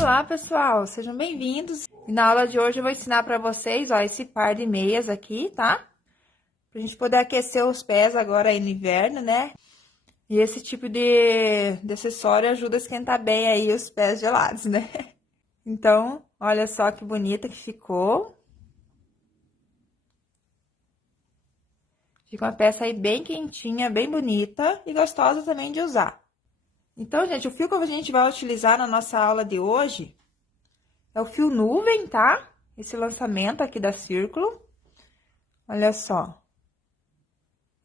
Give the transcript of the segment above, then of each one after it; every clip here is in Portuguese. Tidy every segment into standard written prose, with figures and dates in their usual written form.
Olá, pessoal, sejam bem-vindos. E na aula de hoje eu vou ensinar para vocês, ó, esse par de meias aqui, tá? Pra gente poder aquecer os pés agora aí no inverno, né? E esse tipo de acessório ajuda a esquentar bem aí os pés gelados, né? Então, olha só que bonita que ficou. Fica uma peça aí bem quentinha, bem bonita e gostosa também de usar. Então, gente, o fio que a gente vai utilizar na nossa aula de hoje é o fio nuvem, tá? Esse lançamento aqui da Círculo. Olha só.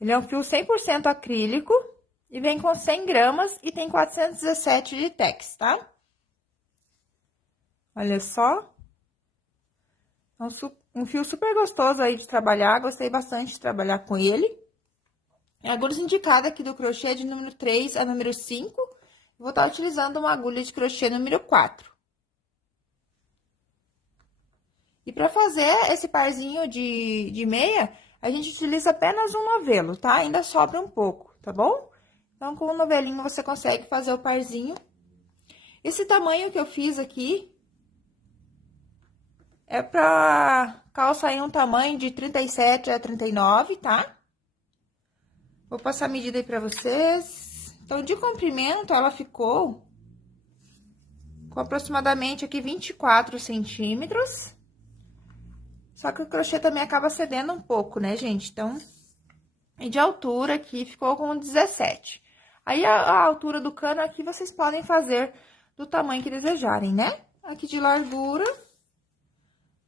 Ele é um fio 100% acrílico e vem com 100 gramas e tem 417 de tex, tá? Olha só. É um fio super gostoso aí de trabalhar, gostei bastante de trabalhar com ele. A agulha indicada aqui do crochê é de número 3 a número 5. Vou estar utilizando uma agulha de crochê número 4. E para fazer esse parzinho de meia, a gente utiliza apenas um novelo, tá? Ainda sobra um pouco, tá bom? Então, com o novelinho você consegue fazer o parzinho. Esse tamanho que eu fiz aqui é pra calça aí um tamanho de 37 a 39, tá? Vou passar a medida aí pra vocês. Então, de comprimento, ela ficou com aproximadamente aqui 24 centímetros. Só que o crochê também acaba cedendo um pouco, né, gente? Então, e de altura aqui ficou com 17. Aí, a altura do cano aqui vocês podem fazer do tamanho que desejarem, né? Aqui de largura,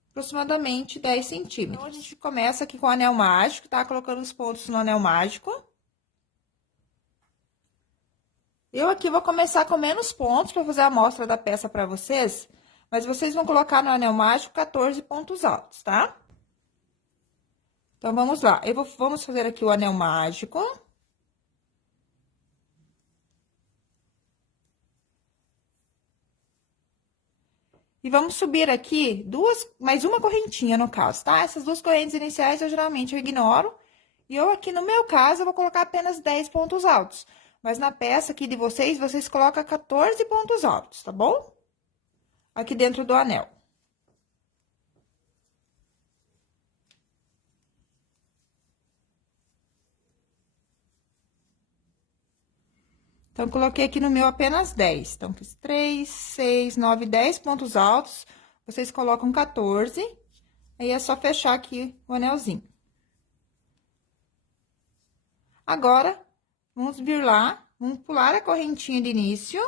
aproximadamente 10 centímetros. Então, a gente começa aqui com o anel mágico, tá? Colocando os pontos no anel mágico. Eu aqui vou começar com menos pontos para fazer a amostra da peça para vocês, mas vocês vão colocar no anel mágico 14 pontos altos, tá? Então, vamos lá. Vamos fazer aqui o anel mágico. E vamos subir aqui mais uma correntinha no caso, tá? Essas duas correntes iniciais eu geralmente ignoro. E eu aqui, no meu caso, eu vou colocar apenas 10 pontos altos. Mas na peça aqui de vocês colocam 14 pontos altos, tá bom? Aqui dentro do anel. Então, coloquei aqui no meu apenas 10. Então, fiz 3, 6, 9, 10 pontos altos. Vocês colocam 14. Aí, é só fechar aqui o anelzinho. Agora, vamos vir lá, vamos pular a correntinha de início.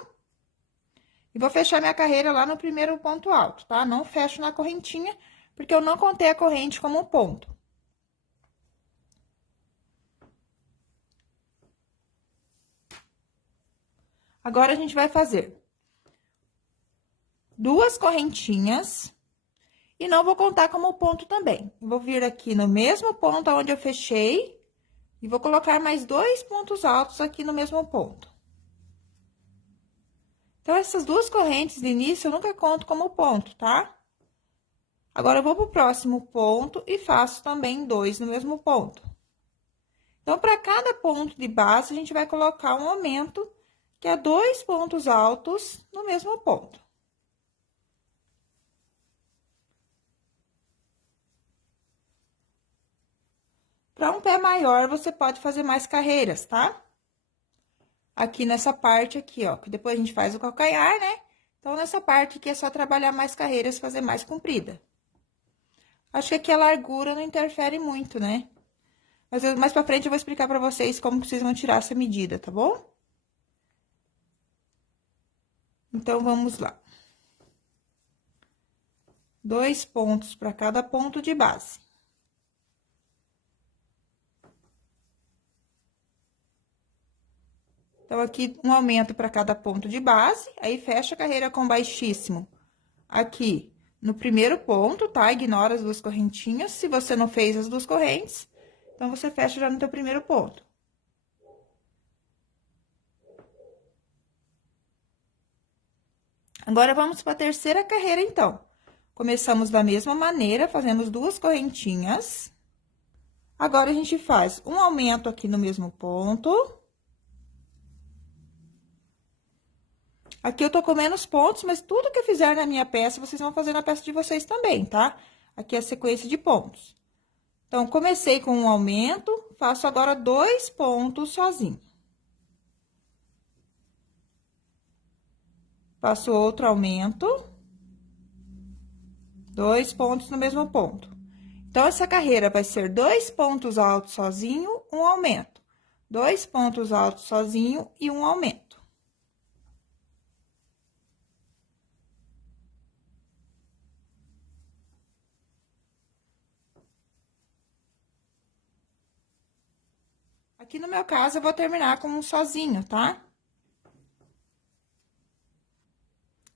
E vou fechar minha carreira lá no primeiro ponto alto, tá? Não fecho na correntinha, porque eu não contei a corrente como ponto. Agora, a gente vai fazer duas correntinhas e não vou contar como ponto também. Eu vou vir aqui no mesmo ponto onde eu fechei e vou colocar mais 2 pontos altos aqui no mesmo ponto. Então, essas duas correntes de início eu nunca conto como ponto, tá? Agora, eu vou pro próximo ponto e faço também 2 no mesmo ponto. Então, para cada ponto de base, a gente vai colocar um aumento, que é 2 pontos altos no mesmo ponto. Para um pé maior, você pode fazer mais carreiras, tá? Aqui nessa parte aqui, ó, que depois a gente faz o calcanhar, né? Então, nessa parte aqui é só trabalhar mais carreiras, fazer mais comprida. Acho que aqui a largura não interfere muito, né? Mas mais pra frente eu vou explicar pra vocês como que vocês vão tirar essa medida, tá bom? Então, vamos lá. 2 pontos para cada ponto de base. Então, aqui, um aumento para cada ponto de base, aí fecha a carreira com baixíssimo aqui no primeiro ponto, tá? Ignora as duas correntinhas, se você não fez as duas correntes, então, você fecha já no teu primeiro ponto. Agora, vamos para a terceira carreira, então. Começamos da mesma maneira, fazemos duas correntinhas. Agora, a gente faz um aumento aqui no mesmo ponto. Aqui eu tô com menos pontos, mas tudo que eu fizer na minha peça, vocês vão fazer na peça de vocês também, tá? Aqui é a sequência de pontos. Então, comecei com um aumento, faço agora 2 pontos sozinho. Faço outro aumento. 2 pontos no mesmo ponto. Então, essa carreira vai ser 2 pontos altos sozinho, um aumento. 2 pontos altos sozinho e um aumento. Aqui no meu caso, eu vou terminar com um sozinho, tá?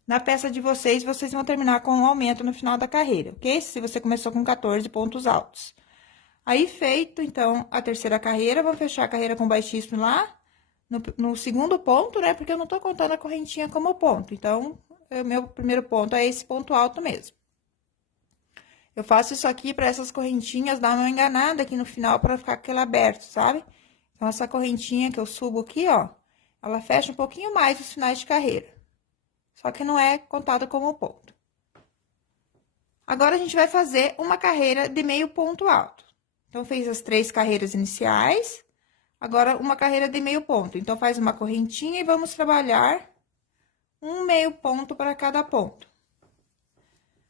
Na peça de vocês, vocês vão terminar com um aumento no final da carreira, ok? Se você começou com 14 pontos altos. Aí, feito, então, a terceira carreira, vou fechar a carreira com baixíssimo lá, no segundo ponto, né? Porque eu não tô contando a correntinha como ponto. Então, o meu primeiro ponto é esse ponto alto mesmo. Eu faço isso aqui para essas correntinhas dar uma enganada aqui no final para ficar aquele aberto, sabe? Então, essa correntinha que eu subo aqui, ó, ela fecha um pouquinho mais os finais de carreira. Só que não é contado como ponto. Agora, a gente vai fazer uma carreira de meio ponto alto. Então, fez as 3 carreiras iniciais, agora uma carreira de meio ponto. Então, faz uma correntinha e vamos trabalhar um meio ponto para cada ponto.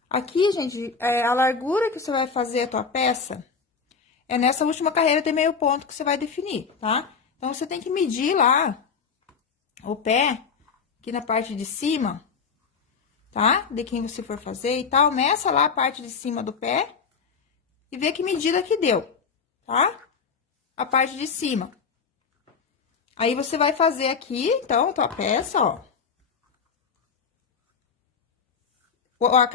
Aqui, gente, a largura que você vai fazer a tua peça é nessa última carreira de meio ponto que você vai definir, tá? Então, você tem que medir lá o pé, aqui na parte de cima, tá? De quem você for fazer e tal. Meça lá a parte de cima do pé e vê que medida que deu, tá? A parte de cima. Aí, você vai fazer aqui, então, a tua peça, ó.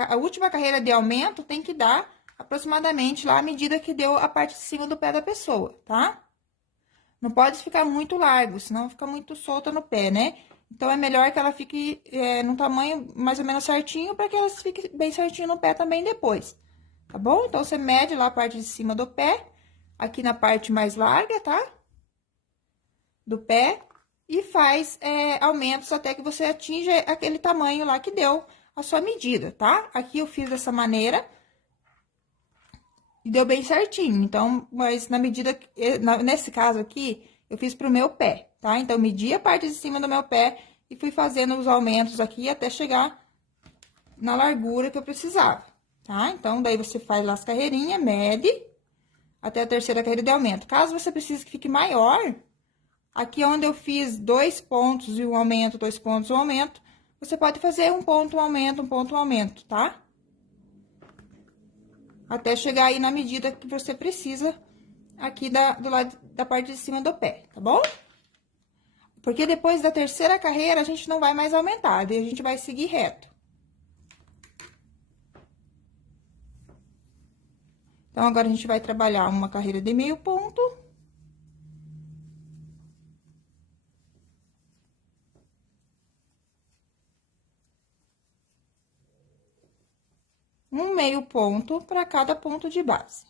A última carreira de aumento tem que dar aproximadamente lá a medida que deu a parte de cima do pé da pessoa, tá? Não pode ficar muito largo, senão fica muito solta no pé, né? Então, é melhor que ela fique num tamanho mais ou menos certinho, para que ela fique bem certinho no pé também depois, tá bom? Então, você mede lá a parte de cima do pé, aqui na parte mais larga, tá? Do pé, e faz aumentos até que você atinja aquele tamanho lá que deu a sua medida, tá? Aqui eu fiz dessa maneira e deu bem certinho. Então, mas na medida, nesse caso aqui, eu fiz pro meu pé, tá? Então, medi a parte de cima do meu pé e fui fazendo os aumentos aqui até chegar na largura que eu precisava, tá? Então, daí você faz lá as carreirinhas, mede até a terceira carreira de aumento. Caso você precise que fique maior, aqui onde eu fiz 2 pontos e um aumento, 2 pontos, um aumento, você pode fazer um ponto, um aumento, tá? Até chegar aí na medida que você precisa aqui do lado da parte de cima do pé, tá bom? Porque depois da terceira carreira, a gente não vai mais aumentar, daí a gente vai seguir reto. Então, agora a gente vai trabalhar uma carreira de meio ponto. Um meio ponto para cada ponto de base.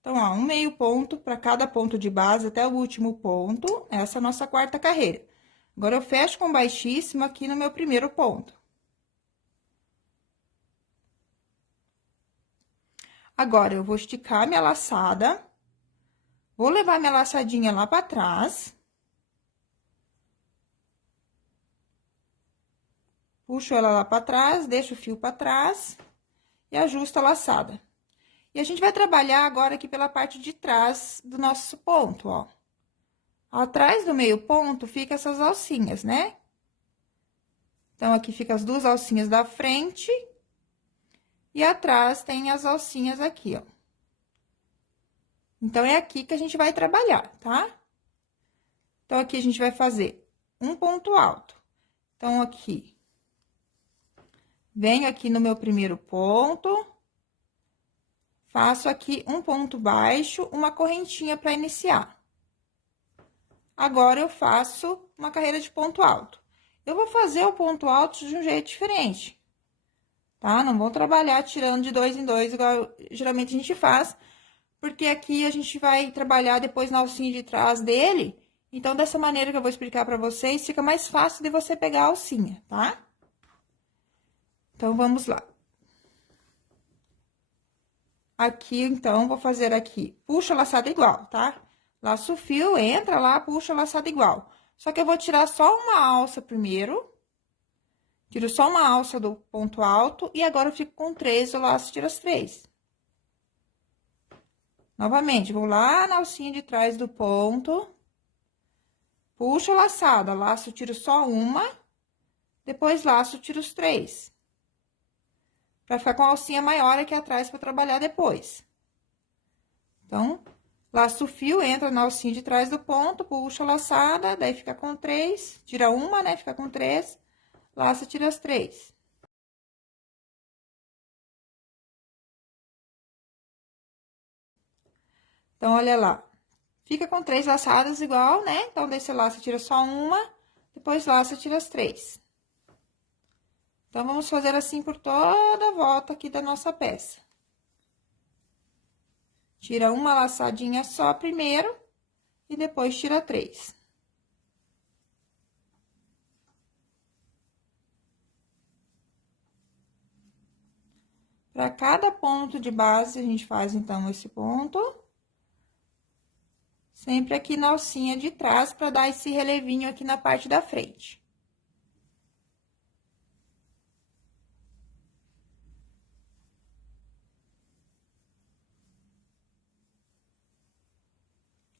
Então, ó, um meio ponto para cada ponto de base até o último ponto, essa é a nossa quarta carreira. Agora, eu fecho com baixíssimo aqui no meu primeiro ponto. Agora, eu vou esticar minha laçada, vou levar minha laçadinha lá para trás. Puxo ela lá para trás, deixo o fio para trás e ajusto a laçada. E a gente vai trabalhar agora aqui pela parte de trás do nosso ponto, ó. Atrás do meio ponto fica essas alcinhas, né? Então, aqui fica as 2 alcinhas da frente e atrás tem as alcinhas aqui, ó. Então, é aqui que a gente vai trabalhar, tá? Então, aqui a gente vai fazer um ponto alto. Então, aqui, venho aqui no meu primeiro ponto, faço aqui um ponto baixo, uma correntinha para iniciar. Agora, eu faço uma carreira de ponto alto. Eu vou fazer o ponto alto de um jeito diferente, tá? Não vou trabalhar tirando de 2 em 2, igual geralmente a gente faz, porque aqui a gente vai trabalhar depois na alcinha de trás dele, Então, dessa maneira que eu vou explicar pra vocês, fica mais fácil de você pegar a alcinha, tá? Então, vamos lá. Aqui, então, vou fazer aqui, puxa laçada igual, tá? Laço o fio, entra lá, puxa laçada igual. Só que eu vou tirar só uma alça primeiro. Tiro só uma alça do ponto alto e agora eu fico com 3, o laço tira as 3. Novamente, vou lá na alcinha de trás do ponto. Puxo a laçada, laço, tiro só uma. Depois, laço, tiro os 3. Pra ficar com a alcinha maior aqui atrás pra trabalhar depois. Então, laço o fio, entra na alcinha de trás do ponto, puxa a laçada, daí fica com 3. Tira uma, né? Fica com 3. Laço, tira as 3. Então, olha lá. Fica com 3 laçadas igual, né? Então, desse laço, tira só uma, depois laço, tira as 3. Então, vamos fazer assim por toda a volta aqui da nossa peça. Tira uma laçadinha só primeiro e depois tira 3. Para cada ponto de base, a gente faz, então, esse ponto. Sempre aqui na alcinha de trás, para dar esse relevinho aqui na parte da frente.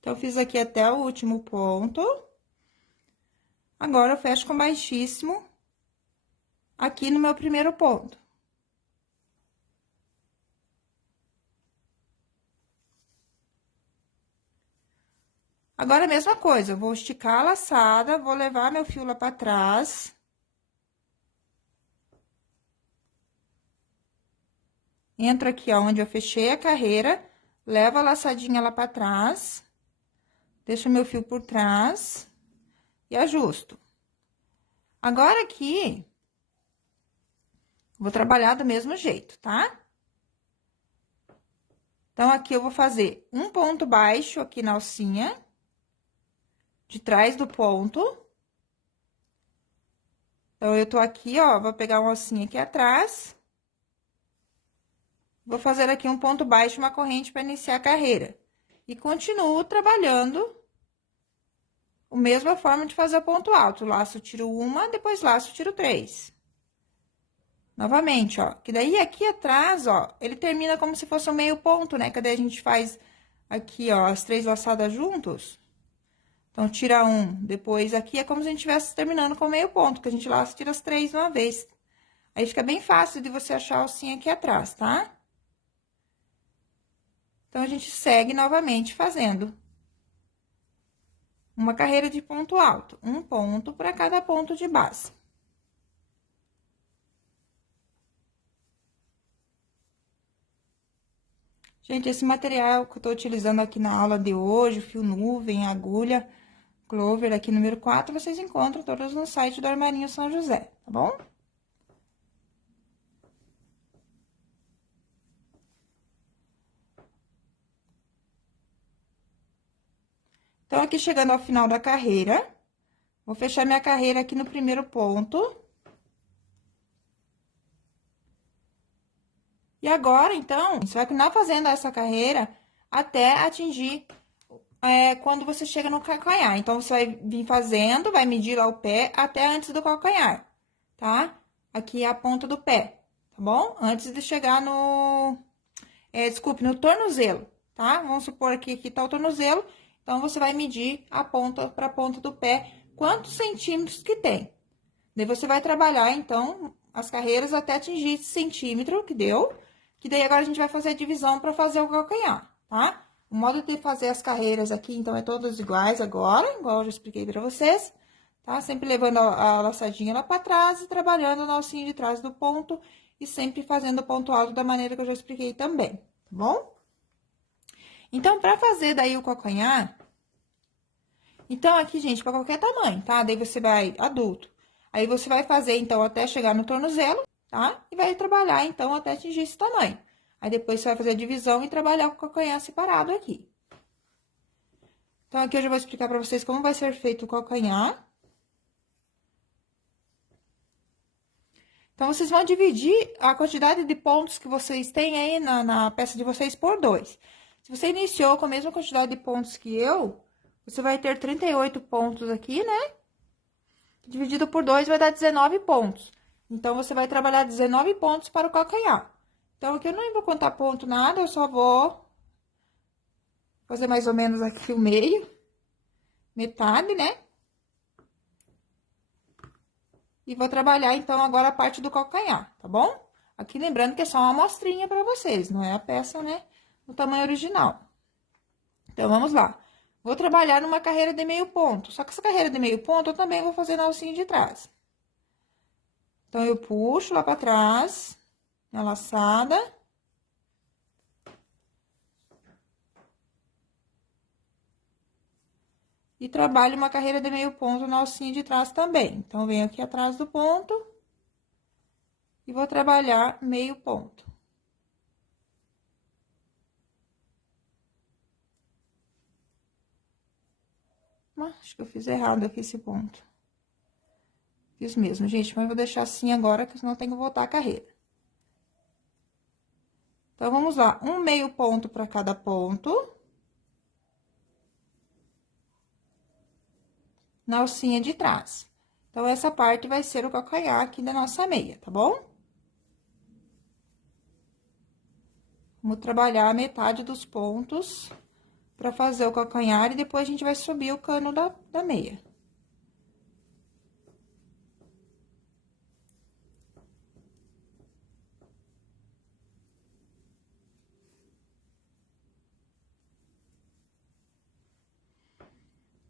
Então, fiz aqui até o último ponto. Agora, eu fecho com baixíssimo aqui no meu primeiro ponto. Agora, a mesma coisa, eu vou esticar a laçada, vou levar meu fio lá pra trás. Entro aqui, ó, onde eu fechei a carreira, levo a laçadinha lá pra trás, deixo meu fio por trás e ajusto. Agora, aqui, vou trabalhar do mesmo jeito, tá? Então, aqui eu vou fazer um ponto baixo aqui na alcinha, de trás do ponto. Então, eu tô aqui, ó, vou pegar uma alcinha aqui atrás. Vou fazer aqui um ponto baixo, uma corrente para iniciar a carreira. E continuo trabalhando a mesma forma de fazer o ponto alto. Laço, tiro uma, depois laço, tiro 3. Novamente, ó, que daí aqui atrás, ó, ele termina como se fosse um meio ponto, né? Que daí a gente faz aqui, ó, as 3 laçadas juntos. Então, tira um, depois aqui é como se a gente estivesse terminando com meio ponto, que a gente laça, tira as 3 de uma vez. Aí, fica bem fácil de você achar a alcinha aqui atrás, tá? Então, a gente segue novamente fazendo uma carreira de ponto alto, um ponto para cada ponto de base. Gente, esse material que eu tô utilizando aqui na aula de hoje, fio nuvem, agulha, Clover, aqui número 4, vocês encontram todos no site do Armarinho São José, tá bom? Então, aqui chegando ao final da carreira, vou fechar minha carreira aqui no primeiro ponto. E agora, então, você vai continuar fazendo essa carreira até atingir quando você chega no calcanhar. Então, você vai vir fazendo, vai medir lá o pé até antes do calcanhar, tá? Aqui é a ponta do pé, tá bom? Antes de chegar no... desculpe, no tornozelo, tá? Vamos supor que aqui tá o tornozelo, então, você vai medir a ponta pra ponta do pé, quantos centímetros que tem. Daí, você vai trabalhar, então, as carreiras até atingir esse centímetro que deu, que daí agora a gente vai fazer a divisão pra fazer o calcanhar, tá? O modo de fazer as carreiras aqui, então, é todas iguais agora, igual eu já expliquei pra vocês, tá? Sempre levando a laçadinha lá pra trás e trabalhando na alcinha de trás do ponto e sempre fazendo o ponto alto da maneira que eu já expliquei também, tá bom? Então, pra fazer daí o calcanhar, então, aqui, gente, pra qualquer tamanho, tá? Daí, você vai, adulto, aí você vai fazer, então, até chegar no tornozelo, tá? E vai trabalhar, então, até atingir esse tamanho. Aí, depois, você vai fazer a divisão e trabalhar com o calcanhar separado aqui. Então, aqui eu já vou explicar pra vocês como vai ser feito o calcanhar. Então, vocês vão dividir a quantidade de pontos que vocês têm aí na peça de vocês por 2. Se você iniciou com a mesma quantidade de pontos que eu, você vai ter 38 pontos aqui, né? Dividido por 2 vai dar 19 pontos. Então, você vai trabalhar 19 pontos para o calcanhar. Então, aqui eu não vou contar ponto nada, eu só vou fazer mais ou menos aqui o meio, metade, né? E vou trabalhar, então, agora a parte do calcanhar, tá bom? Aqui, lembrando que é só uma amostrinha pra vocês, não é a peça, né, no tamanho original. Então, vamos lá. Vou trabalhar numa carreira de meio ponto. Só que essa carreira de meio ponto, eu também vou fazer na alcinha de trás. Então, eu puxo lá pra trás, na laçada. E trabalho uma carreira de meio ponto na alcinha de trás também. Então, venho aqui atrás do ponto. E vou trabalhar meio ponto. Acho que eu fiz errado aqui esse ponto. Fiz mesmo, gente, mas vou deixar assim agora, que senão eu tenho que voltar a carreira. Então, vamos lá. Um meio ponto para cada ponto. Na alcinha de trás. Então, essa parte vai ser o calcanhar aqui da nossa meia, tá bom? Vamos trabalhar a metade dos pontos para fazer o calcanhar e depois a gente vai subir o cano da meia.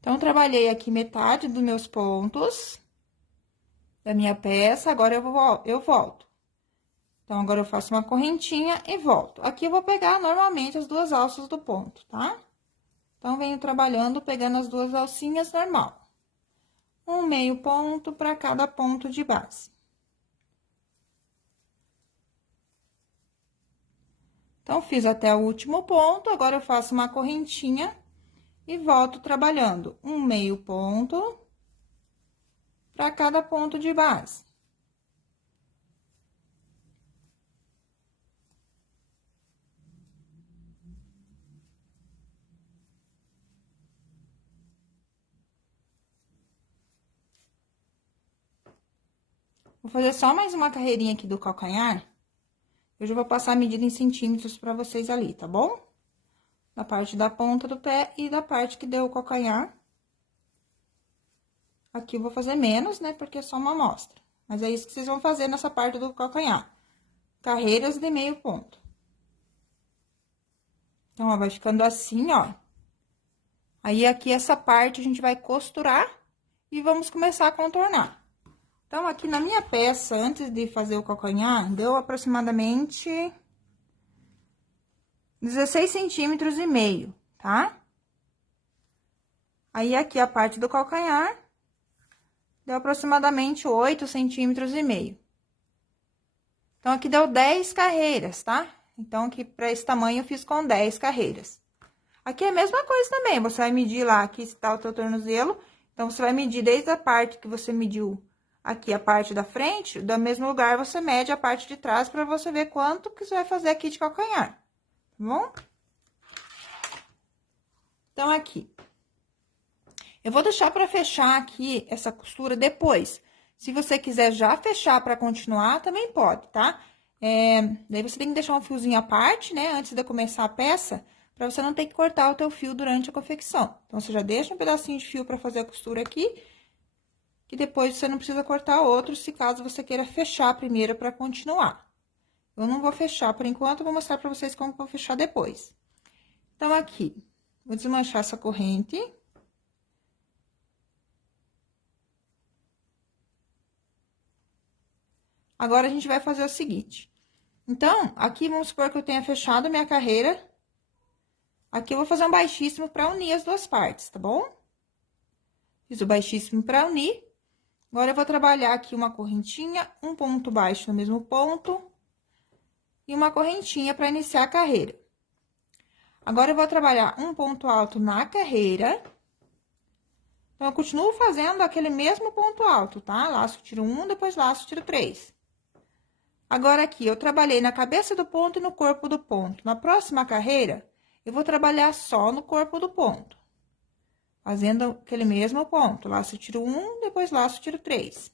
Então, trabalhei aqui metade dos meus pontos da minha peça, agora eu volto. Então, agora eu faço uma correntinha e volto. Aqui eu vou pegar normalmente as 2 alças do ponto, tá? Então, venho trabalhando, pegando as 2 alcinhas normal. Um meio ponto para cada ponto de base. Então, fiz até o último ponto, agora eu faço uma correntinha e volto trabalhando um meio ponto para cada ponto de base. Vou fazer só mais uma carreirinha aqui do calcanhar. Eu já vou passar a medida em centímetros para vocês ali, tá bom? Da parte da ponta do pé e da parte que deu o calcanhar. Aqui eu vou fazer menos, né, porque é só uma amostra. Mas é isso que vocês vão fazer nessa parte do calcanhar. Carreiras de meio ponto. Então, ó, vai ficando assim, ó. Aí, aqui, essa parte, a gente vai costurar e vamos começar a contornar. Então, aqui na minha peça, antes de fazer o calcanhar, deu aproximadamente 16 centímetros e meio, tá? Aí, aqui a parte do calcanhar, deu aproximadamente 8 centímetros e meio. Então, aqui deu 10 carreiras, tá? Então, aqui pra esse tamanho eu fiz com 10 carreiras. Aqui é a mesma coisa também, você vai medir lá, aqui está o teu tornozelo, então, você vai medir desde a parte que você mediu aqui, a parte da frente, do mesmo lugar você mede a parte de trás pra você ver quanto que você vai fazer aqui de calcanhar, tá bom? Então, aqui. Eu vou deixar pra fechar aqui essa costura depois. Se você quiser já fechar pra continuar, também pode, tá? Daí você tem que deixar um fiozinho à parte, né, antes de começar a peça, pra você não ter que cortar o teu fio durante a confecção. Então, você já deixa um pedacinho de fio pra fazer a costura aqui, que depois você não precisa cortar outro, se caso você queira fechar primeiro pra continuar. Eu não vou fechar por enquanto, eu vou mostrar pra vocês como eu vou fechar depois. Então, aqui, vou desmanchar essa corrente. Agora, a gente vai fazer o seguinte. Então, aqui, vamos supor que eu tenha fechado a minha carreira. Aqui, eu vou fazer um baixíssimo pra unir as 2 partes, tá bom? Fiz o baixíssimo pra unir. Agora, eu vou trabalhar aqui uma correntinha, um ponto baixo no mesmo ponto. E uma correntinha pra iniciar a carreira. Agora, eu vou trabalhar um ponto alto na carreira. Então, eu continuo fazendo aquele mesmo ponto alto, tá? Laço, tiro 1, depois laço, tiro 3. Agora, aqui, eu trabalhei na cabeça do ponto e no corpo do ponto. Na próxima carreira, eu vou trabalhar só no corpo do ponto. Fazendo aquele mesmo ponto. Laço, tiro 1, depois laço, tiro 3.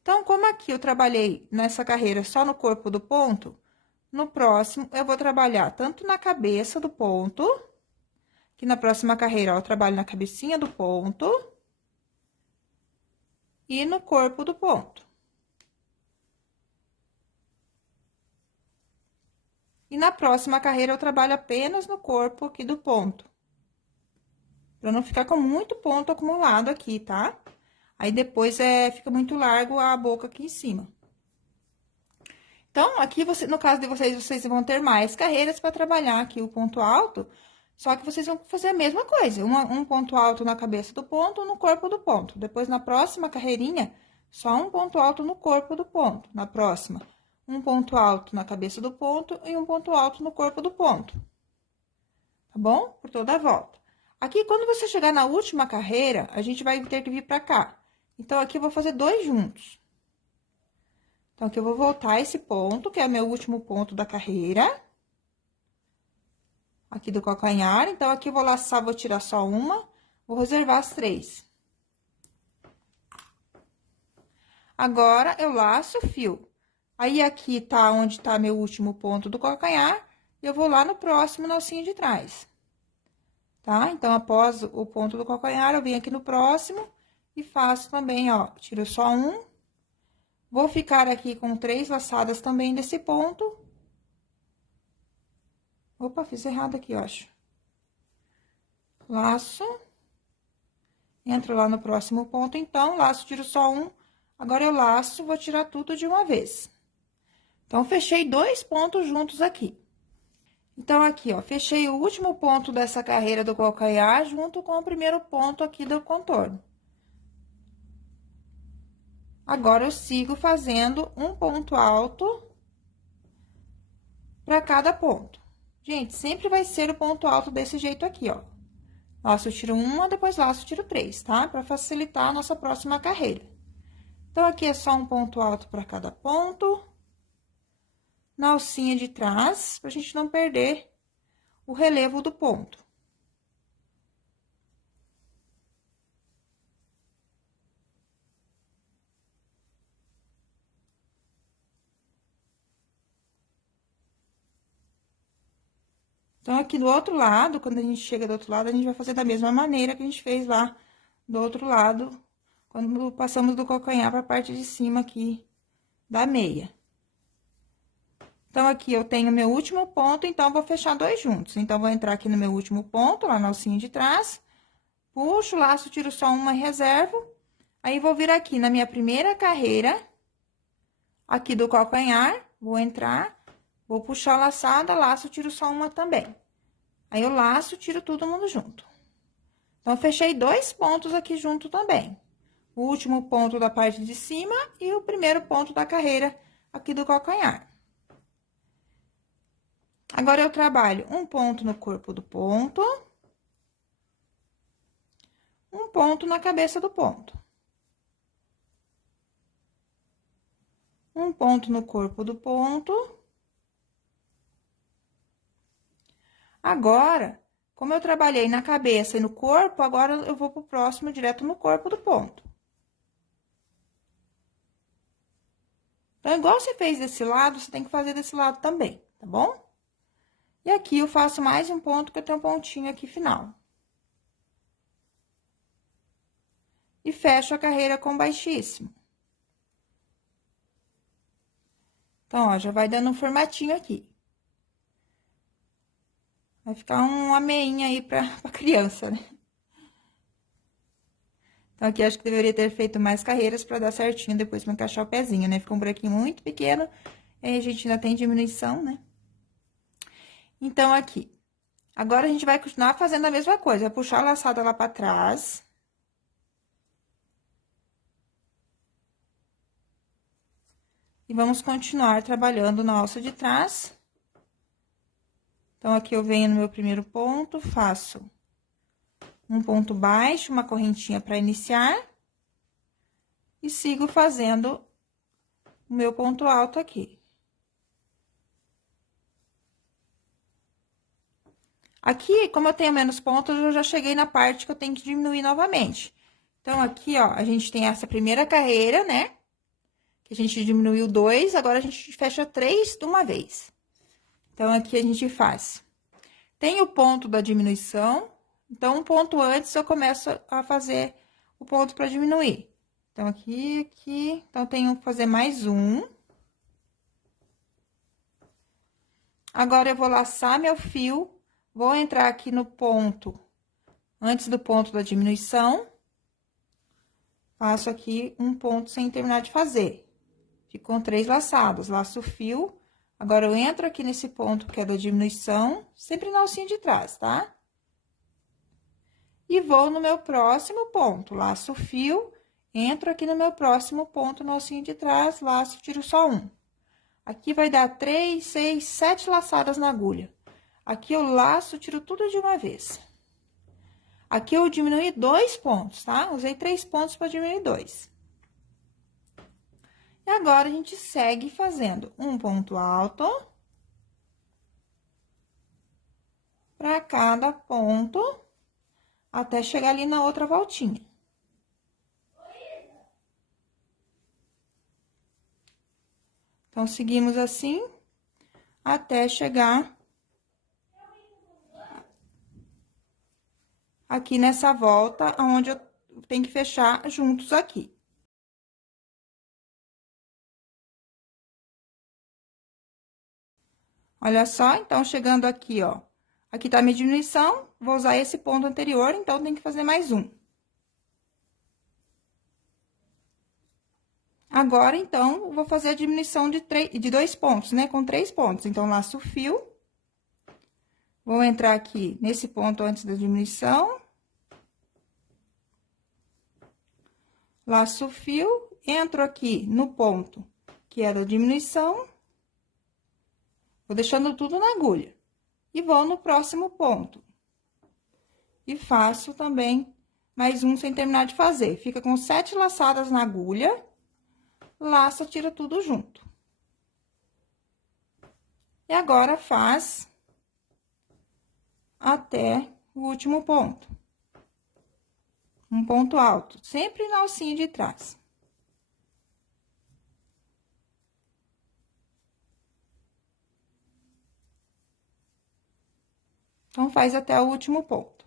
Então, como aqui eu trabalhei nessa carreira só no corpo do ponto, no próximo, eu vou trabalhar tanto na cabeça do ponto, que na próxima carreira, ó, eu trabalho na cabecinha do ponto e no corpo do ponto. E na próxima carreira, eu trabalho apenas no corpo aqui do ponto. Pra não ficar com muito ponto acumulado aqui, tá? Aí, depois, fica muito largo a boca aqui em cima. Então, aqui, no caso de vocês vão ter mais carreiras para trabalhar aqui o ponto alto, só que vocês vão fazer a mesma coisa. Um ponto alto na cabeça do ponto, no corpo do ponto. Depois, na próxima carreirinha, só um ponto alto no corpo do ponto. Na próxima, um ponto alto na cabeça do ponto e um ponto alto no corpo do ponto. Tá bom? Por toda a volta. Aqui, quando você chegar na última carreira, a gente vai ter que vir pra cá. Então, aqui eu vou fazer 2 juntos. Então, aqui eu vou voltar esse ponto, que é o meu último ponto da carreira. Aqui do calcanhar. Então, aqui eu vou laçar, vou tirar só uma, vou reservar as 3. Agora, eu laço o fio. Aí, aqui tá onde tá meu último ponto do calcanhar, e eu vou lá no próximo nocinho de trás. Tá? Então, após o ponto do calcanhar, eu venho aqui no próximo e faço também, ó, tiro só um. Vou ficar aqui com 3 laçadas também desse ponto. Opa, fiz errado aqui, eu acho. Laço. Entro lá no próximo ponto, então, laço, tiro só um. Agora, eu laço, vou tirar tudo de uma vez. Então, fechei 2 pontos juntos aqui. Então, aqui, ó, fechei o último ponto dessa carreira do calcanhar junto com o primeiro ponto aqui do contorno. Agora, eu sigo fazendo um ponto alto para cada ponto. Gente, sempre vai ser o ponto alto desse jeito aqui, ó. Laço, tiro 1, depois laço, tiro 3, tá? Para facilitar a nossa próxima carreira. Então, aqui é só um ponto alto para cada ponto. Na alcinha de trás, pra gente não perder o relevo do ponto. Então, aqui do outro lado, quando a gente chega do outro lado, a gente vai fazer da mesma maneira que a gente fez lá do outro lado, quando passamos do calcanhar para a parte de cima aqui da meia. Então, aqui eu tenho meu último ponto, então, vou fechar 2 juntos. Então, vou entrar aqui no meu último ponto, lá na alcinha de trás, puxo o laço, tiro só uma e reservo. Aí, vou vir aqui na minha primeira carreira, aqui do calcanhar, vou entrar. Vou puxar a laçada, laço, tiro só uma também. Aí, eu laço, tiro todo mundo junto. Então, fechei 2 pontos aqui junto também. O último ponto da parte de cima e o primeiro ponto da carreira aqui do calcanhar. Agora, eu trabalho um ponto no corpo do ponto. Um ponto na cabeça do ponto. Um ponto no corpo do ponto. Agora, como eu trabalhei na cabeça e no corpo, agora eu vou pro próximo direto no corpo do ponto. Então, igual você fez desse lado, você tem que fazer desse lado também, tá bom? E aqui eu faço mais um ponto, que eu tenho um pontinho aqui final. E fecho a carreira com baixíssimo. Então, ó, já vai dando um formatinho aqui. Vai ficar uma meinha aí pra criança, né? Então, aqui acho que deveria ter feito mais carreiras pra dar certinho depois pra encaixar o pezinho, né? Ficou um buraquinho muito pequeno, e a gente ainda tem diminuição, né? Então, aqui. Agora, a gente vai continuar fazendo a mesma coisa. Vai puxar a laçada lá pra trás. E vamos continuar trabalhando na alça de trás. Então, aqui eu venho no meu primeiro ponto, faço um ponto baixo, uma correntinha para iniciar. E sigo fazendo o meu ponto alto aqui. Aqui, como eu tenho menos pontos, eu já cheguei na parte que eu tenho que diminuir novamente. Então, aqui, ó, a gente tem essa primeira carreira, né? Que a gente diminuiu 2, agora a gente fecha 3 de uma vez. Então, aqui a gente faz. Tem o ponto da diminuição, então, um ponto antes eu começo a fazer o ponto para diminuir. Então, aqui, então, eu tenho que fazer mais um. Agora, eu vou laçar meu fio, vou entrar aqui no ponto, antes do ponto da diminuição. Faço aqui um ponto sem terminar de fazer. Ficam 3 laçados, laço o fio. Agora, eu entro aqui nesse ponto que é da diminuição, sempre na alcinha de trás, tá? E vou no meu próximo ponto, laço o fio, entro aqui no meu próximo ponto na alcinha de trás, laço, tiro só um. Aqui vai dar 3, 6, 7 laçadas na agulha. Aqui eu laço, tiro tudo de uma vez. Aqui eu diminui 2 pontos, tá? Usei 3 pontos para diminuir 2. E agora, a gente segue fazendo um ponto alto para cada ponto, até chegar ali na outra voltinha. Então, seguimos assim, até chegar aqui nessa volta, onde eu tenho que fechar juntos aqui. Olha só, então, chegando aqui, ó. Aqui tá a minha diminuição, vou usar esse ponto anterior, então, tem que fazer mais um. Agora, então, vou fazer a diminuição de 2 pontos, né? Com 3 pontos. Então, laço o fio. Vou entrar aqui nesse ponto antes da diminuição. Laço o fio, entro aqui no ponto que é da diminuição. Vou deixando tudo na agulha. E vou no próximo ponto. E faço também mais um sem terminar de fazer. Fica com 7 laçadas na agulha. Laça, tira tudo junto. E agora, faz até o último ponto. Um ponto alto, sempre na alcinha de trás. Então, faz até o último ponto.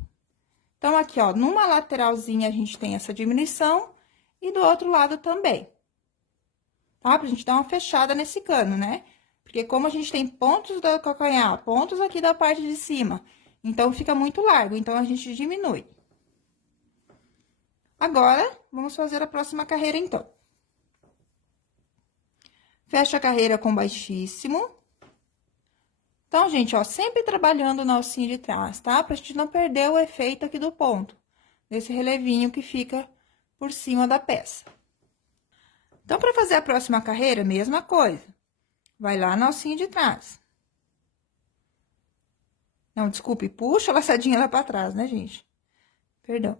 Então, aqui, ó, numa lateralzinha, a gente tem essa diminuição e do outro lado também. Tá? Pra gente dar uma fechada nesse cano, né? Porque como a gente tem pontos do calcanhar, pontos aqui da parte de cima, então fica muito largo, então a gente diminui. Agora, vamos fazer a próxima carreira, então. Fecha a carreira com baixíssimo. Então, gente, ó, sempre trabalhando na alcinha de trás, tá? Pra gente não perder o efeito aqui do ponto, desse relevinho que fica por cima da peça. Então, para fazer a próxima carreira, mesma coisa. Vai lá na alcinha de trás. Não, desculpe, puxa a laçadinha lá pra trás, né, gente? Perdão.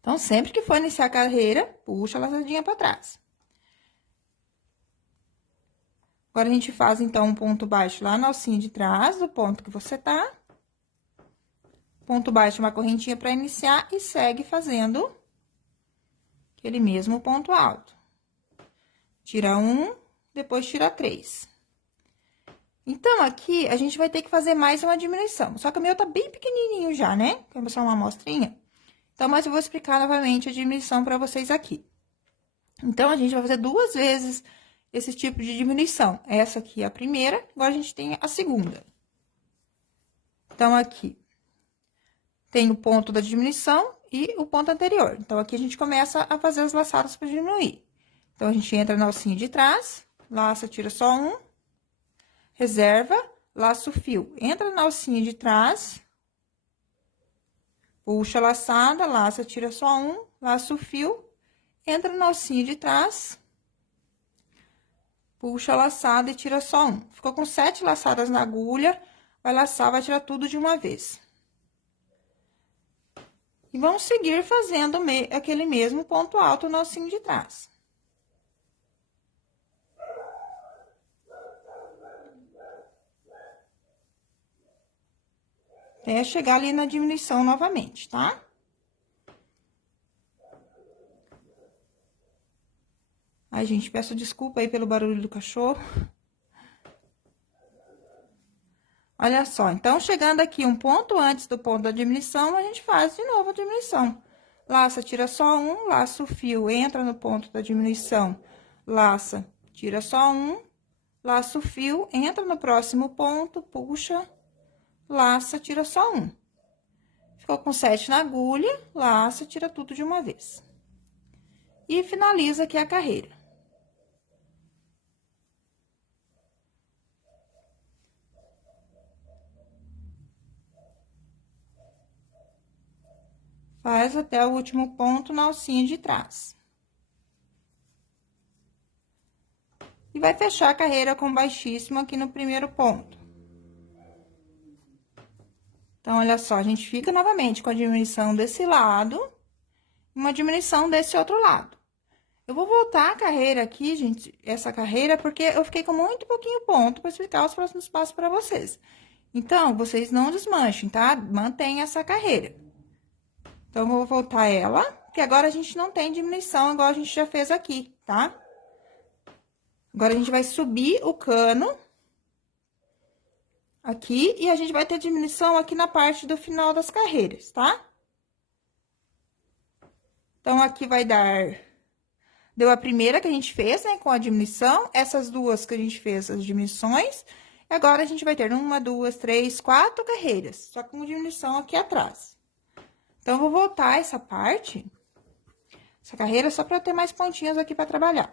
Então, sempre que for iniciar a carreira, puxa a laçadinha pra trás. Agora, a gente faz, então, um ponto baixo lá na alcinha de trás, do ponto que você tá. Ponto baixo, uma correntinha pra iniciar e segue fazendo aquele mesmo ponto alto. Tira um, depois tira 3. Então, aqui, a gente vai ter que fazer mais uma diminuição. Só que o meu tá bem pequenininho já, né? Vou só uma amostrinha. Então, mas eu vou explicar novamente a diminuição pra vocês aqui. Então, a gente vai fazer 2 vezes esse tipo de diminuição. Essa aqui é a primeira, agora a gente tem a segunda. Então, aqui, tem o ponto da diminuição e o ponto anterior. Então, aqui a gente começa a fazer as laçadas para diminuir. Então, a gente entra na alcinha de trás, laça, tira só um, reserva, laça o fio, entra na alcinha de trás, puxa a laçada, laça, tira só um, laça o fio, entra na alcinha de trás, puxa a laçada e tira só um. Ficou com 7 laçadas na agulha, vai laçar, vai tirar tudo de uma vez. E vamos seguir fazendo aquele mesmo ponto alto no alcinho de trás. Até chegar ali na diminuição novamente, tá? Ai, gente, peço desculpa aí pelo barulho do cachorro. Olha só, então, chegando aqui um ponto antes do ponto da diminuição, a gente faz de novo a diminuição. Laça, tira só um, laça o fio, entra no ponto da diminuição, laça, tira só um, laça o fio, entra no próximo ponto, puxa, laça, tira só um. Ficou com 7 na agulha, laça, tira tudo de uma vez. E finaliza aqui a carreira. Faz até o último ponto na alcinha de trás. E vai fechar a carreira com baixíssimo aqui no primeiro ponto. Então, olha só, a gente fica novamente com a diminuição desse lado, e uma diminuição desse outro lado. Eu vou voltar a carreira aqui, gente, essa carreira, porque eu fiquei com muito pouquinho ponto para explicar os próximos passos para vocês. Então, vocês não desmanchem, tá? Mantenha essa carreira. Então, eu vou voltar ela, porque agora a gente não tem diminuição, igual a gente já fez aqui, tá? Agora, a gente vai subir o cano aqui, e a gente vai ter diminuição aqui na parte do final das carreiras, tá? Então, aqui vai dar... Deu a primeira que a gente fez, né, com a diminuição, essas duas que a gente fez as diminuições, e agora a gente vai ter 1, 2, 3, 4 carreiras, só com diminuição aqui atrás. Então, eu vou voltar essa parte, essa carreira, só pra ter mais pontinhos aqui pra trabalhar.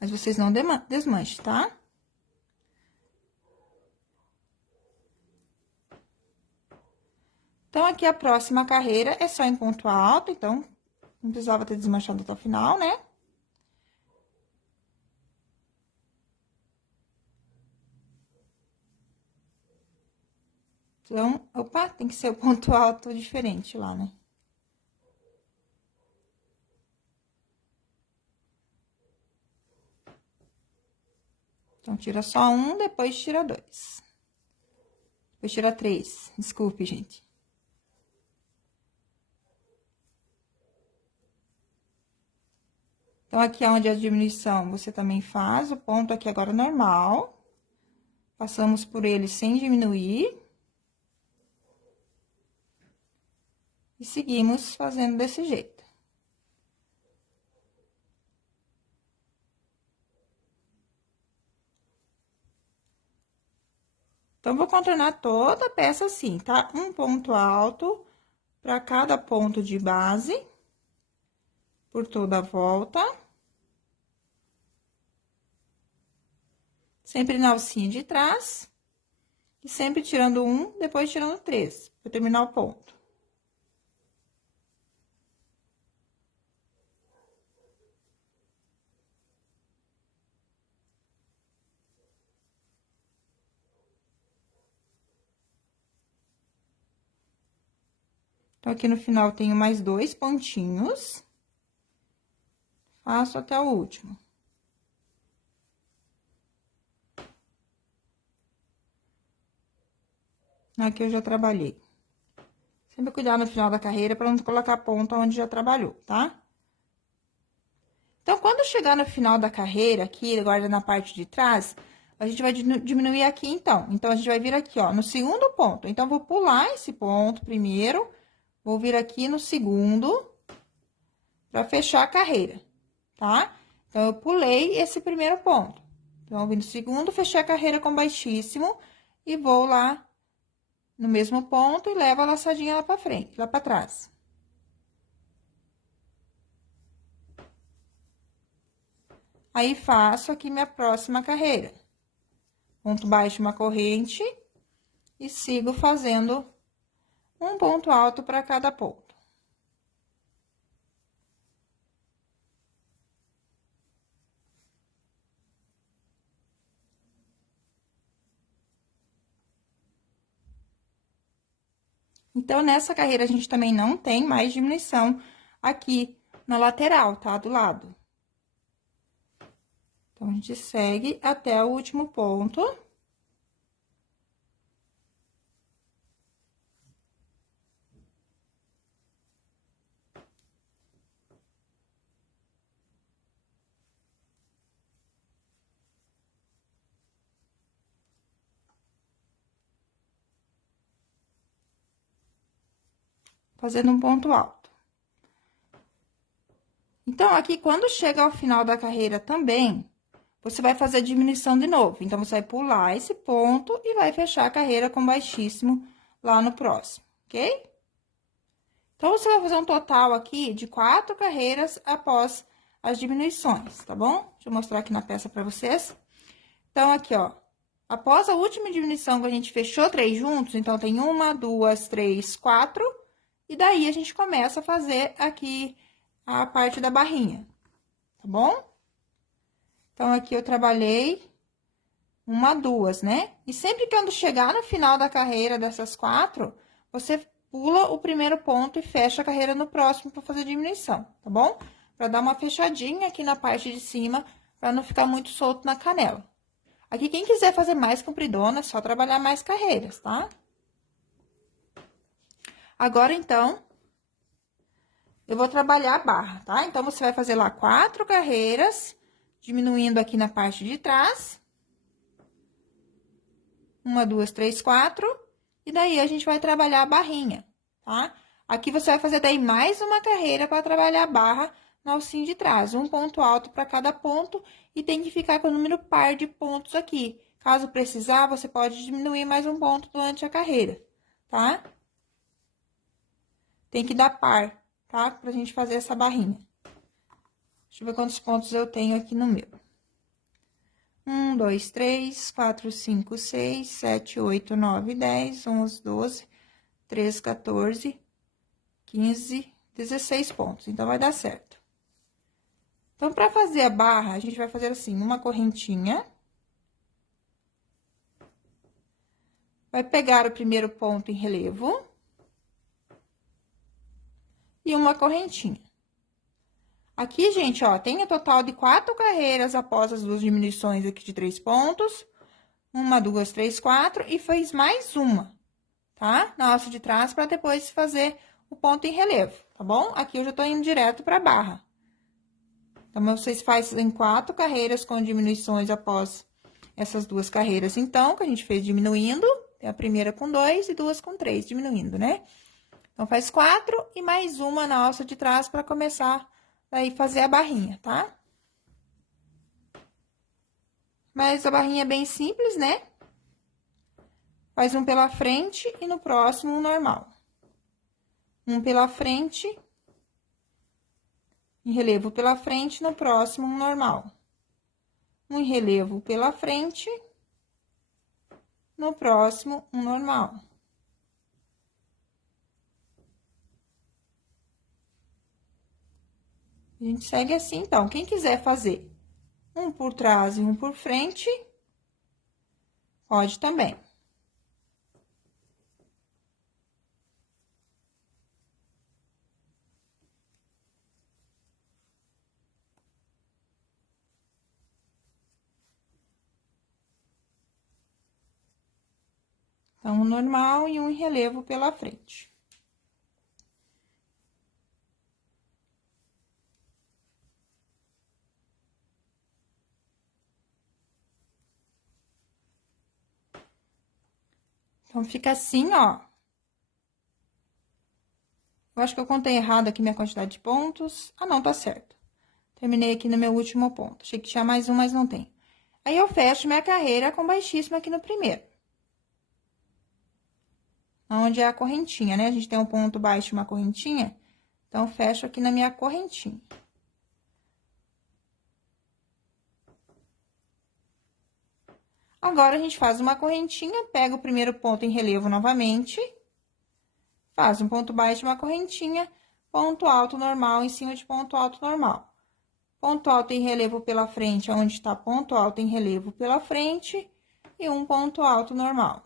Mas vocês não desmanchem, tá? Então, aqui a próxima carreira é só em ponto alto, então, não precisava ter desmanchado até o final, né? Então, opa, tem que ser o ponto alto diferente lá, né? Então, tira só um, depois tira 2. Depois tira 3. Desculpe, gente. Então, aqui onde a diminuição, você também faz o ponto aqui agora normal. Passamos por ele sem diminuir. E seguimos fazendo desse jeito. Então, vou contornar toda a peça assim, tá? Um ponto alto para cada ponto de base, por toda a volta. Sempre na alcinha de trás. E sempre tirando um, depois tirando 3, para terminar o ponto. Então, aqui no final, tenho mais 2 pontinhos. Faço até o último. Aqui eu já trabalhei. Sempre cuidar no final da carreira para não colocar ponta onde já trabalhou, tá? Então, quando chegar no final da carreira, aqui, agora na parte de trás, a gente vai diminuir aqui, então. Então, a gente vai vir aqui, ó, no segundo ponto. Então, vou pular esse ponto primeiro, vou vir aqui no segundo, pra fechar a carreira, tá? Então, eu pulei esse primeiro ponto. Então, eu vim no segundo, fechei a carreira com baixíssimo e vou lá no mesmo ponto e levo a laçadinha lá pra frente, lá pra trás. Aí, faço aqui minha próxima carreira. Ponto baixo, uma corrente, e sigo fazendo um ponto alto para cada ponto. Então, nessa carreira, a gente também não tem mais diminuição aqui na lateral, tá? Do lado. Então, a gente segue até o último ponto. Fazendo um ponto alto. Então, aqui, quando chega ao final da carreira também, você vai fazer a diminuição de novo. Então, você vai pular esse ponto e vai fechar a carreira com baixíssimo lá no próximo, ok? Então, você vai fazer um total aqui de 4 carreiras após as diminuições, tá bom? Deixa eu mostrar aqui na peça pra vocês. Então, aqui, ó, após a última diminuição que a gente fechou 3 juntos, então, tem 1, 2, 3, 4, e daí a gente começa a fazer aqui a parte da barrinha, tá bom? Então, aqui eu trabalhei 1, 2, né? E sempre que quando chegar no final da carreira dessas 4, você pula o primeiro ponto e fecha a carreira no próximo para fazer diminuição, tá bom? Para dar uma fechadinha aqui na parte de cima, para não ficar muito solto na canela. Aqui, quem quiser fazer mais compridona, é só trabalhar mais carreiras, tá? Agora, então, eu vou trabalhar a barra, tá? Então, você vai fazer lá 4 carreiras, diminuindo aqui na parte de trás. 1, 2, 3, 4. E daí, a gente vai trabalhar a barrinha, tá? Aqui, você vai fazer daí mais uma carreira para trabalhar a barra na alcinha de trás. Um ponto alto para cada ponto e tem que ficar com o número par de pontos aqui. Caso precisar, você pode diminuir mais um ponto durante a carreira, tá? Tem que dar par, tá? Pra gente fazer essa barrinha. Deixa eu ver quantos pontos eu tenho aqui no meu. 1, 2, 3, 4, 5, 6, 7, 8, 9, 10, 11, 12, 13, 14, 15, 16 pontos. Então, vai dar certo. Então, pra fazer a barra, a gente vai fazer assim, uma correntinha. Vai pegar o primeiro ponto em relevo. E uma correntinha. Aqui, gente, ó, tem o total de 4 carreiras após as 2 diminuições aqui de 3 pontos. 1, 2, 3, 4, e fez mais uma, tá? Na alça de trás, para depois fazer o ponto em relevo, tá bom? Aqui eu já tô indo direto pra barra. Então, vocês fazem 4 carreiras com diminuições após essas 2 carreiras, então, que a gente fez diminuindo. Tem a primeira com 2 e 2 com 3, diminuindo, né? Então, faz 4 e mais uma na alça de trás para começar aí fazer a barrinha, tá? Mas a barrinha é bem simples, né? Faz um pela frente e no próximo um normal. Um pela frente, em relevo pela frente, no próximo um normal. Um em relevo pela frente, no próximo um normal. A gente segue assim, então. Quem quiser fazer um por trás e um por frente, pode também. Então, um normal e um em relevo pela frente. Então, fica assim, ó. Eu acho que eu contei errado aqui minha quantidade de pontos. Ah, não, tá certo. Terminei aqui no meu último ponto. Achei que tinha mais um, mas não tem. Aí, eu fecho minha carreira com baixíssimo aqui no primeiro. Onde é a correntinha, né? A gente tem um ponto baixo e uma correntinha. Então, fecho aqui na minha correntinha. Agora, a gente faz uma correntinha, pega o primeiro ponto em relevo novamente, faz um ponto baixo e uma correntinha, ponto alto normal em cima de ponto alto normal. Ponto alto em relevo pela frente, onde está ponto alto em relevo pela frente, e um ponto alto normal.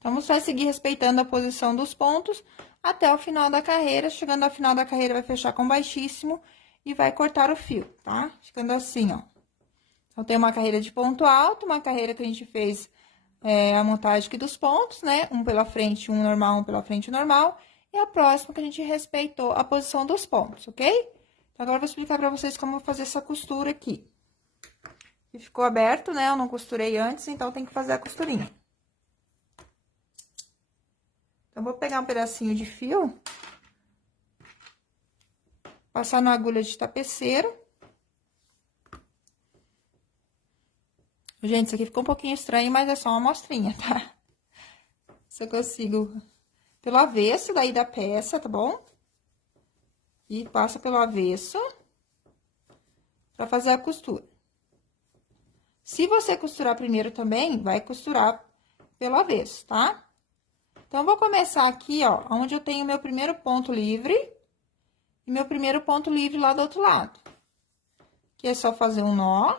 Então, você vai seguir respeitando a posição dos pontos até o final da carreira. Chegando ao final da carreira, vai fechar com baixíssimo e vai cortar o fio, tá? Ficando assim, ó. Então, tem uma carreira de ponto alto, uma carreira que a gente fez a montagem aqui dos pontos, né? Um pela frente, um normal, um pela frente, normal. E a próxima que a gente respeitou a posição dos pontos, ok? Então, agora eu vou explicar pra vocês como fazer essa costura aqui. E ficou aberto, né? Eu não costurei antes, então tem que fazer a costurinha. Então, vou pegar um pedacinho de fio, passar na agulha de tapeceiro. Gente, isso aqui ficou um pouquinho estranho, mas é só uma amostrinha, tá? Se eu consigo pelo avesso daí da peça, tá bom? E passa pelo avesso pra fazer a costura. Se você costurar primeiro também, vai costurar pelo avesso, tá? Então, eu vou começar aqui, ó, onde eu tenho meu primeiro ponto livre e meu primeiro ponto livre lá do outro lado. Aqui é só fazer um nó.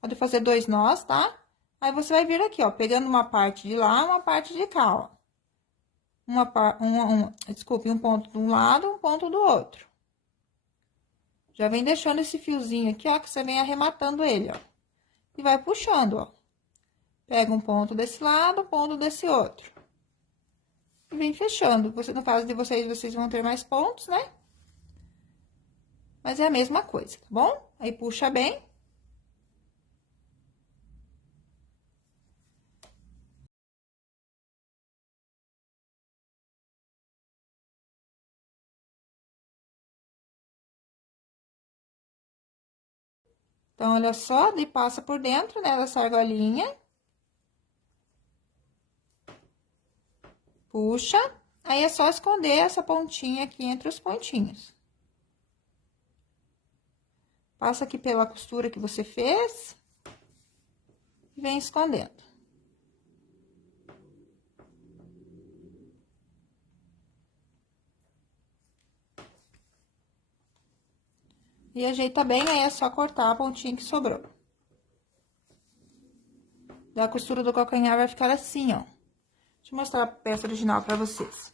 Pode fazer 2 nós, tá? Aí, você vai vir aqui, ó, pegando uma parte de lá, uma parte de cá, ó. Desculpe, um ponto de um lado, um ponto do outro. Já vem deixando esse fiozinho aqui, ó, que você vem arrematando ele, ó. E vai puxando, ó. Pega um ponto desse lado, um ponto desse outro. E vem fechando. No caso de vocês vão ter mais pontos, né? Mas é a mesma coisa, tá bom? Aí, puxa bem. Então, olha só, daí passa por dentro, né, dessa argolinha. Puxa. Aí, é só esconder essa pontinha aqui entre os pontinhos. Passa aqui pela costura que você fez. E vem escondendo. E ajeita bem, aí é só cortar a pontinha que sobrou. Da costura do calcanhar vai ficar assim, ó. Deixa eu mostrar a peça original pra vocês.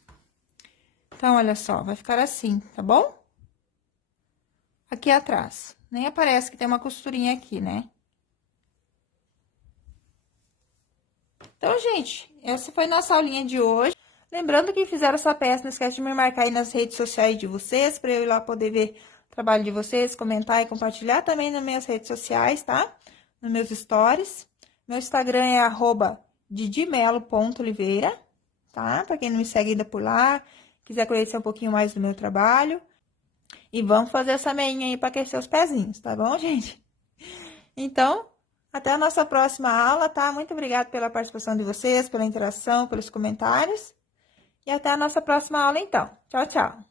Então, olha só, vai ficar assim, tá bom? Aqui atrás. Nem aparece que tem uma costurinha aqui, né? Então, gente, essa foi nossa aulinha de hoje. Lembrando que fizeram essa peça, não esquece de me marcar aí nas redes sociais de vocês, pra eu ir lá poder ver o trabalho de vocês, comentar e compartilhar também nas minhas redes sociais, tá? Nos meus stories. Meu Instagram é @didimelo.oliveira, tá? Pra quem não me segue ainda por lá, quiser conhecer um pouquinho mais do meu trabalho. E vamos fazer essa meinha aí pra aquecer os pezinhos, tá bom, gente? Então, até a nossa próxima aula, tá? Muito obrigada pela participação de vocês, pela interação, pelos comentários. E até a nossa próxima aula, então. Tchau, tchau!